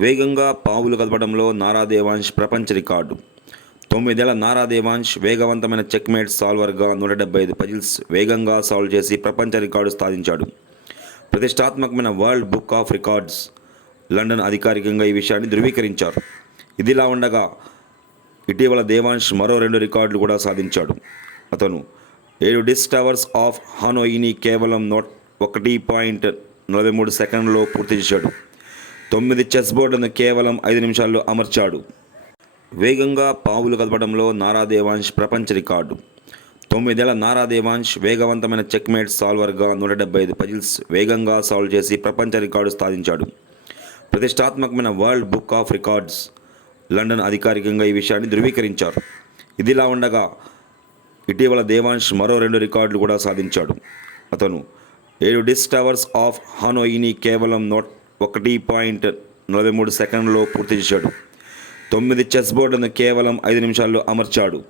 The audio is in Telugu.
వేగంగా పావులు కదపడంలో నారా దేవాంశ్ ప్రపంచ రికార్డు. తొమ్మిదేళ్ళ నారా దేవాంశ్ వేగవంతమైన చెక్మేట్ సాల్వర్గా నూట డెబ్బై ఐదు పజిల్స్ వేగంగా సాల్వ్ చేసి ప్రపంచ రికార్డు సాధించాడు. ప్రతిష్టాత్మకమైన world book of records London అధికారికంగా ఈ విషయాన్ని ధృవీకరించారు. ఇదిలా ఉండగా ఇటీవల దేవాంశ్ మరో రెండు రికార్డులు కూడా సాధించాడు. అతను ఏడు డిస్ టవర్స్ ఆఫ్ హానోయిని కేవలం నోట్ ఒకటి పాయింట్ నలభై మూడు సెకండ్లలో పూర్తి చేశాడు. తొమ్మిది చెస్ బోర్డును కేవలం ఐదు నిమిషాల్లో అమర్చాడు. వేగంగా పావులు కదపడంలో నారా దేవాంశ్ ప్రపంచ రికార్డు. తొమ్మిదేళ్ళ నారా దేవాంశ్ వేగవంతమైన చెక్మేట్ సాల్వర్గా నూట డెబ్బై ఐదు పజిల్స్ వేగంగా సాల్వ్ చేసి ప్రపంచ రికార్డు సాధించాడు. ప్రతిష్టాత్మకమైన world book of records London అధికారికంగా ఈ విషయాన్ని ధృవీకరించారు. ఇదిలా ఉండగా ఇటీవల దేవాంశ్ మరో రెండు రికార్డులు కూడా సాధించాడు. అతను ఏడు డిస్ టవర్స్ ఆఫ్ హానోయిని కేవలం నోట్ ఒకటి పాయింట్ నలభై మూడు సెకండ్లలో పూర్తి చేశాడు. తొమ్మిది చెస్ బోర్డును కేవలం ఐదు నిమిషాల్లో అమర్చాడు.